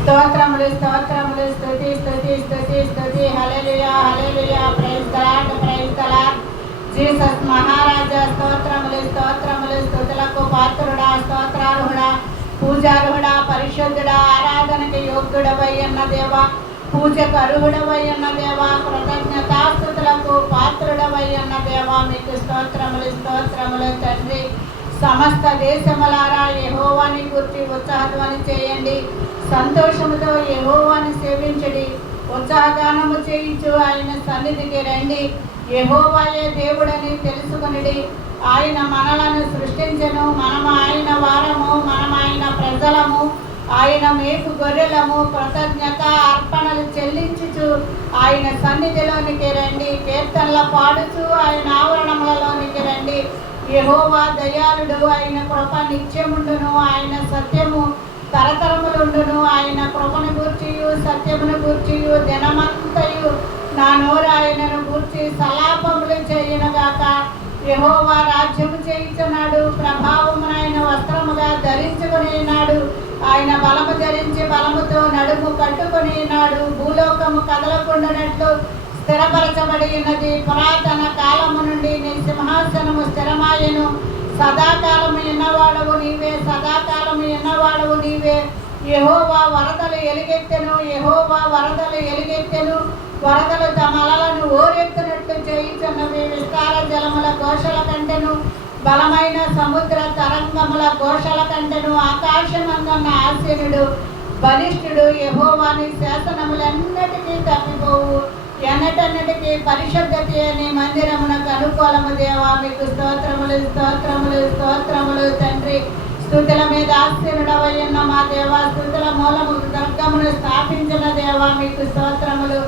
స్తోత్రములు స్తోత్రములు స్తుతి స్తుతి స్తుతి స్తుతి hallelujah hallelujah praise the Lord Jesus మహారాజా స్తోత్రములు స్తోత్రములు స్తుతులకు పాత్రుడా స్తోత్రార్హుడా పూజార్హుడా పరిశుద్ధుడా ఆరాధనకి యోగ్యుడవై ఉన్న దేవా పూజకు అర్హుడవై ఉన్న దేవా కృతజ్ఞతాస్తుతులకు పాత్రుడవై ఉన్న దేవా మీకు స్తోత్రములు స్తోత్రములు తండ్రి సమస్త దేశములారా యెహోవాని గురించి ఉత్సాహధ్వని చేయండి, సంతోషముతో యెహోవాని సేవించడి, ఉత్సాహగానము చేయించు ఆయన సన్నిధికి రండి. యెహోవాయే దేవుడని తెలుసుకొనిడి. ఆయన మనలను సృష్టించెను, మనము ఆయన వారము, మనం ఆయన ప్రజలము, ఆయన మేకు గొర్రెలము. కృతజ్ఞత అర్పణలు చెల్లించుచు ఆయన సన్నిధిలోనికి రండి, కీర్తనలు పాడుచు ఆయన ఆవరణములలోనికి రండి. యెహోవా దయాళుడు, ఆయన కృప నిత్యముండును, ఆయన సత్యము తరతరములుండును. ఆయన కృపను గూర్చియు సత్యమును గూర్చియు దినమంతయు నా నోరు ఆయనను గూర్చి సలాపములు చేయునుగాక. యెహోవా రాజ్యము చేయుచున్నాడు, ప్రభావమునైన వస్త్రముగా ధరించుకునినాడు. ఆయన బలము ధరించి బలముతో నడుము కట్టుకునినాడు. భూలోకము కదలకుండానట్లు స్థిరపరచబడి ఉన్నది. పురాతన కాలము నుండి నీ సింహాసనము స్థిరమాయెను. సదాకాలము ఎన్నవాడవు నీవే, సదాకాలము ఎన్నవాడవు నీవే. యెహోవా వరదలు ఎలుగెత్తెను, యెహోవా వరదలు ఎలుగెత్తెను. వరదలు తమ అలలను ఓరెత్తినట్లు చేయుచున్నవి. విస్తార జలముల ఘోషల కంటెను, బలమైన సముద్ర తరంగముల ఘోషల కంటెను. ఆకాశమందున్న ఆసీనుడు బలిష్ఠుడు. యెహోవాని శాసనములన్నిటికీ తప్పిపోవు. ఎన్నటన్నిటికీ పరిశుద్ధత అనే మందిరమునకు అనుకూలము దేవా మీకు స్తోత్రములు స్తోత్రములు స్తోత్రములు తండ్రి. స్తుతుల మీద ఆసీనుడవై ఉన్న మా దేవా, స్తుతుల మూలము దుర్గమును స్థాపించిన దేవా మీకు స్తోత్రములు.